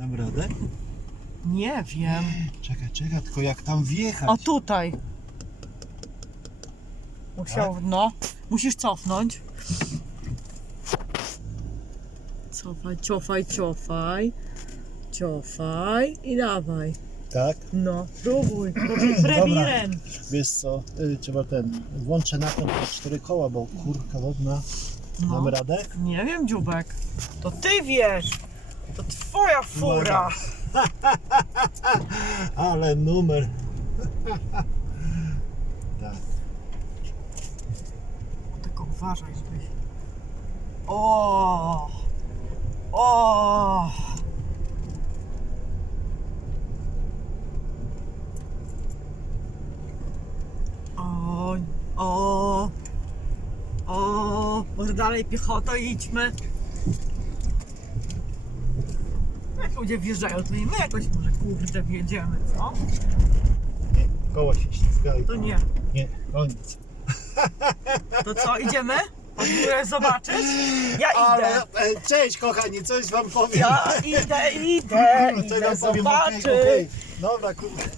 Dam radę? Nie wiem. Czekaj, czekaj, tylko jak tam wjechać? O tutaj. Musiał, no. Musisz cofnąć. Cofaj, ciofaj, ciofaj. Ciofaj i dawaj. Tak? No, próbuj. Premieren. Wiesz co, y, trzeba ten, włączę na to te cztery koła, bo kurka wodna. No. Damy radę? Nie wiem, Dziubek. To ty wiesz. To twoja fura. Ale numer. tak. Tylko uważaj, żebyś... O! O! O! O! O! Może dalej piechotą idźmy. Jak ludzie wjeżdżają, to i my jakoś może kurde wjedziemy, co? Nie, koło się ślizgają. To nie. Nie, koniec. To co, idziemy? Pod górę zobaczyć? Ja idę. Ale, e, cześć kochani, coś wam powiem. Ja idę, idę, Coś idę wam powiem, zobaczyć. okej. Dobra, kurde.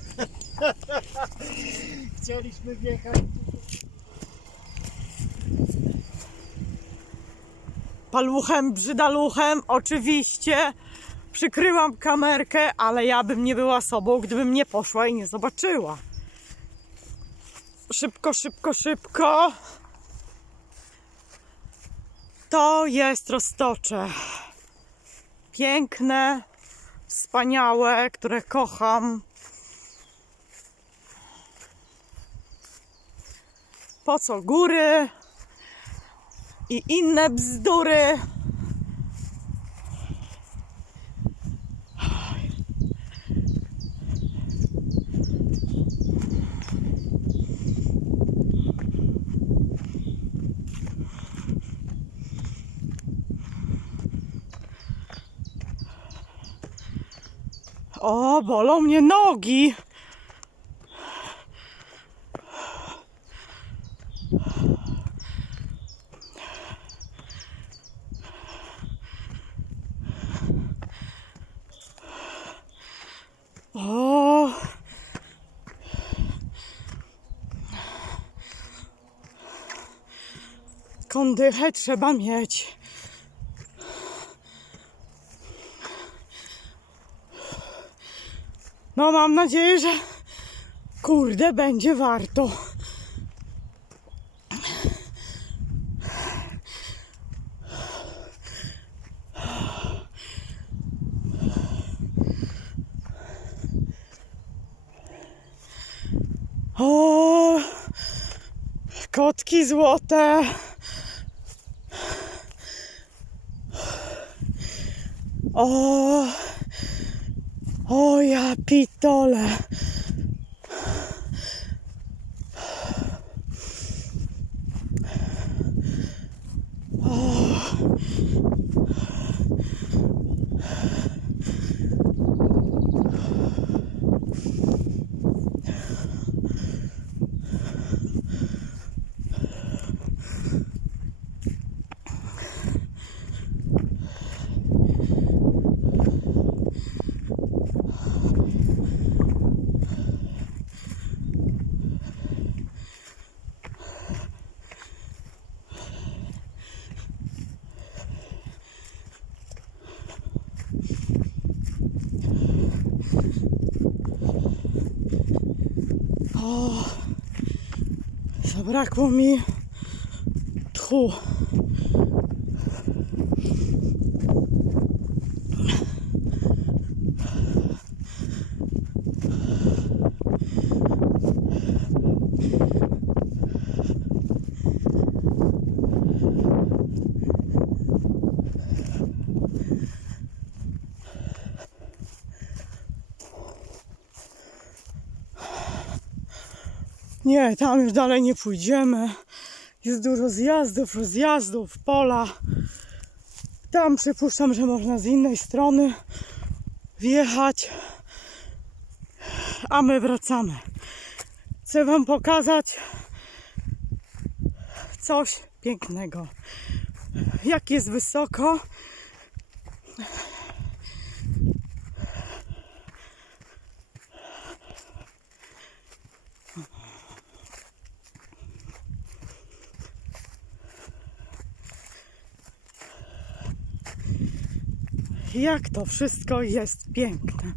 Chcieliśmy wjechać. Paluchem, brzydaluchem, oczywiście. Przykryłam kamerkę, ale ja bym nie była sobą, gdybym nie poszła i nie zobaczyła. Szybko, szybko, szybko. To jest roztocze. Piękne, wspaniałe, które kocham. Po co góry i inne bzdury? O, bolą mnie nogi. O. Kondychę trzeba mieć. No mam nadzieję, że kurde będzie warto. O, kotki złote. O, o ja pitole. O, zabrakło mi tchu. Nie, tam już dalej nie pójdziemy. Jest dużo zjazdów, rozjazdów, pola. Tam przypuszczam, że można z innej strony wjechać. A my wracamy. Chcę Wam pokazać coś pięknego. Jak jest wysoko. Jak to wszystko jest piękne.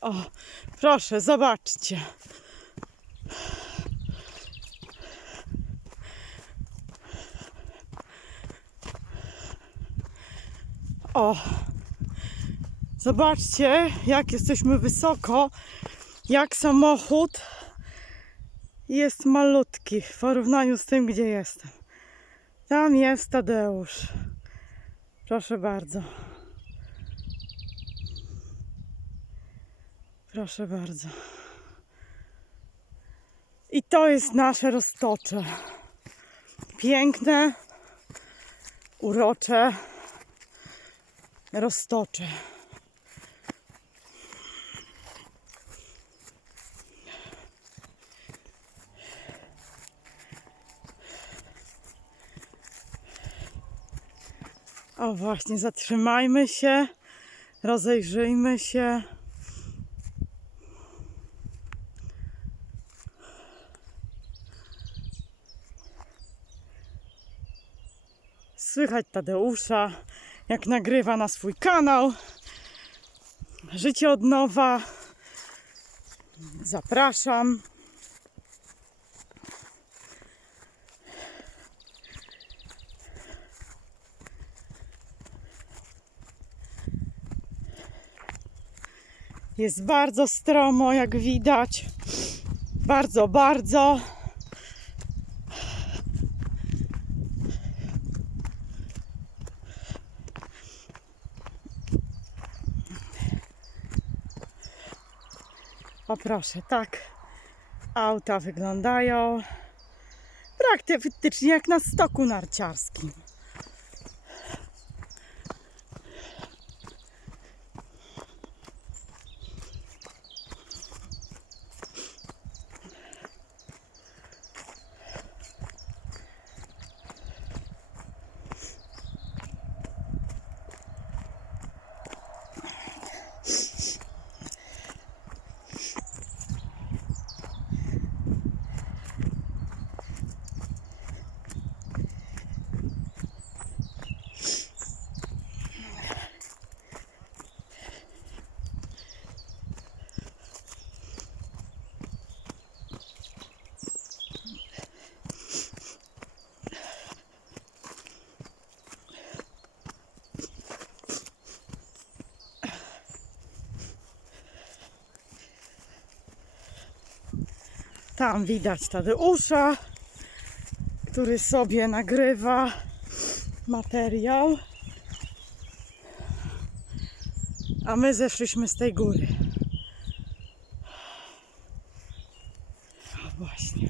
O, proszę, zobaczcie. O, zobaczcie, jak jesteśmy wysoko, jak samochód jest malutki w porównaniu z tym, gdzie jestem. Tam jest Tadeusz. Proszę bardzo. Proszę bardzo. I to jest nasze roztocze. Piękne, urocze roztocze. O właśnie, zatrzymajmy się, rozejrzyjmy się. Słychać Tadeusza, jak nagrywa na swój kanał. Życie od nowa. Zapraszam. Jest bardzo stromo, jak widać. Bardzo, bardzo. O tak auta wyglądają praktycznie jak na stoku narciarskim. Tam widać Tadeusza, który sobie nagrywa materiał. A my zeszliśmy z tej góry. O, właśnie.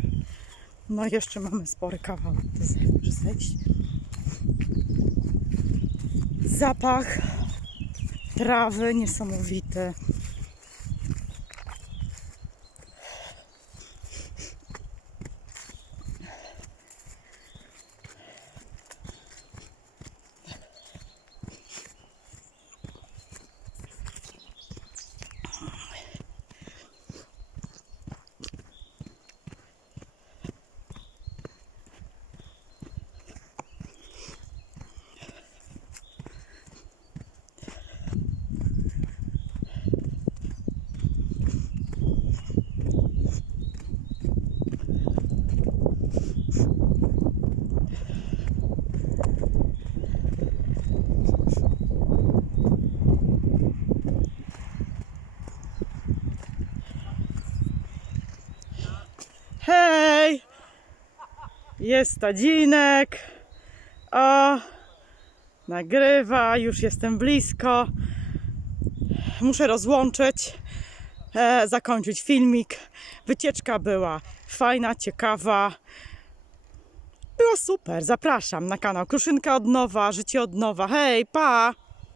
No jeszcze mamy spory kawałek do ze- zejść. Zapach trawy niesamowity. Hej! Jest Tadzinek. O, nagrywa, już jestem blisko. Muszę rozłączyć, e, zakończyć filmik. Wycieczka była fajna, ciekawa. Była super. Zapraszam na kanał Kruszynka od nowa, życie od nowa. Hej, pa!